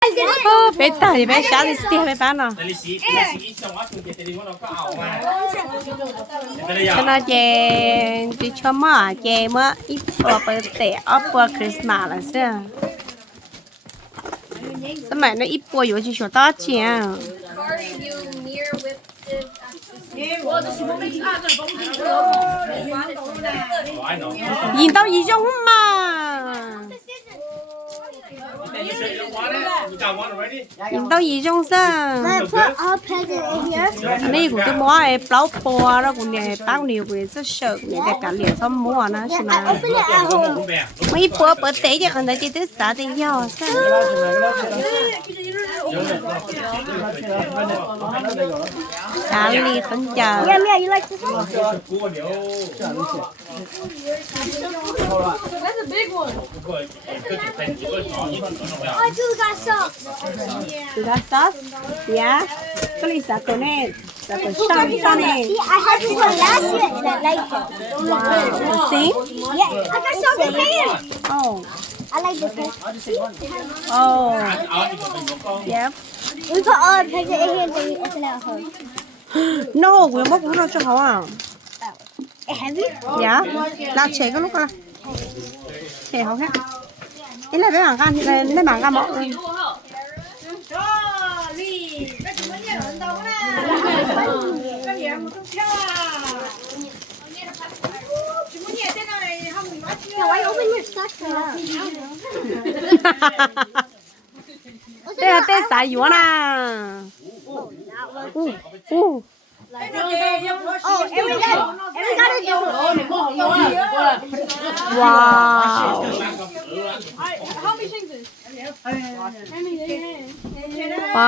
Ô, bé tờ thì bé xả thì tiêu bé bán à. Cho nó chè đi cho mà chè mà ít bữa bữa tệ ở bữa Christmas là sao? Sao mà nó ít bữa rồi chỉ cho ta chè. Nhìn tao gì trong mà. Nhìn tao gì trong sao? Này của cái món này bao bò đó cũng này tao nhiều của rất sợ này để cả liền xong mua nó xem mà. Mấy bữa bữa tết thì còn thấy chỉ tới sáu thì nhiều sao? Cá ly không chờ. Yeah, you like this one? That's a big one. I do got sauce. You got sauce? Yeah. Cái ly sao này? Sao sao này? See, I had this one last year and I liked it. Wow. See? Yeah, I got sauce in here. Oh. I like this one. See? Oh. Yeah. We put all the presents in here and then we open it at home. No, we mất bún đâu cho họ à? It's heavy? Dạ. Là chế cái lúc à? Chế họ khác. Cái này với bảng gan thì là lấy bảng gan bỏ lên. Yeah, why open your stuff for now? Đây là tên xài yuan à. Oh, every got a different. Wow. How many things is? Wow.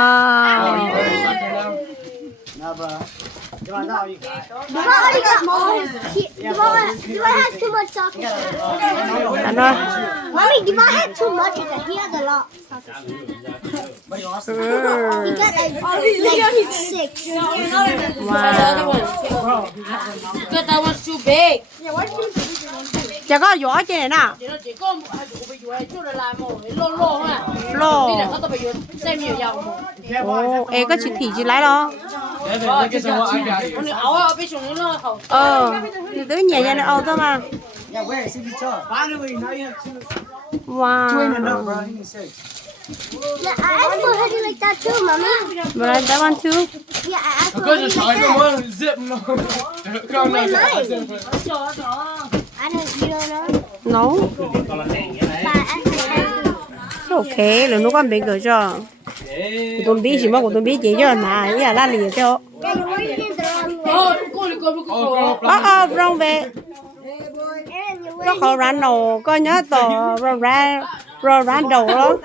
Devon already got all his teeth. Devon has too much chocolate. Anh ơi. Mommy, Devon had too much of it. He has a lot. He got like 6. Wow. Because that one's too big. Chả có giỏ trên này nào. Chỉ có chút là làm một lô lô ha. Lô. Đi là có tao phải xem nhiều dòng. Ồ, ê có chị thị chị lái đó. Con áo ở bên xuống nó hậu. Từ từ nhẹ nhàng nó thôi mà. Yeah, where? See if you talk. Finally, now you have two. Wow. Two ain't enough, bro. You need 6. Yeah, I asked for hoodie like that too, Mommy. But that one too. Yeah, I asked for hoodie like that. Zip, no. Where's mine? I don't, you don't know? No. But I asked for hoodie. Ok, là nó còn bị gỡ cho. Của tôi biết gì mà của tôi biết gì cho mà, ý là liền cho. Yeah, you're working the wrong way. Rong về. Aaron, you're Có khó rán đồ, có nhớ tờ rồi rán đồ đó.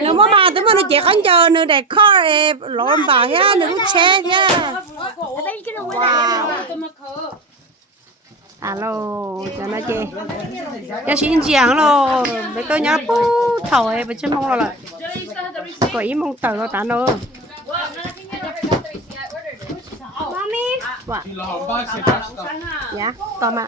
Nếu mà bà tụi mình chỉ cần chờ nữa để kho lộn bà ha, nữa chết nha. I bet you're gonna win that. Alo, cho nó chê. Cho xin chàng lo, bây tôi nhớ bố thầu ấy, bây chân mong là có ý mong tờ nó tán nữa. Mommy? Dạ, tóm ạ.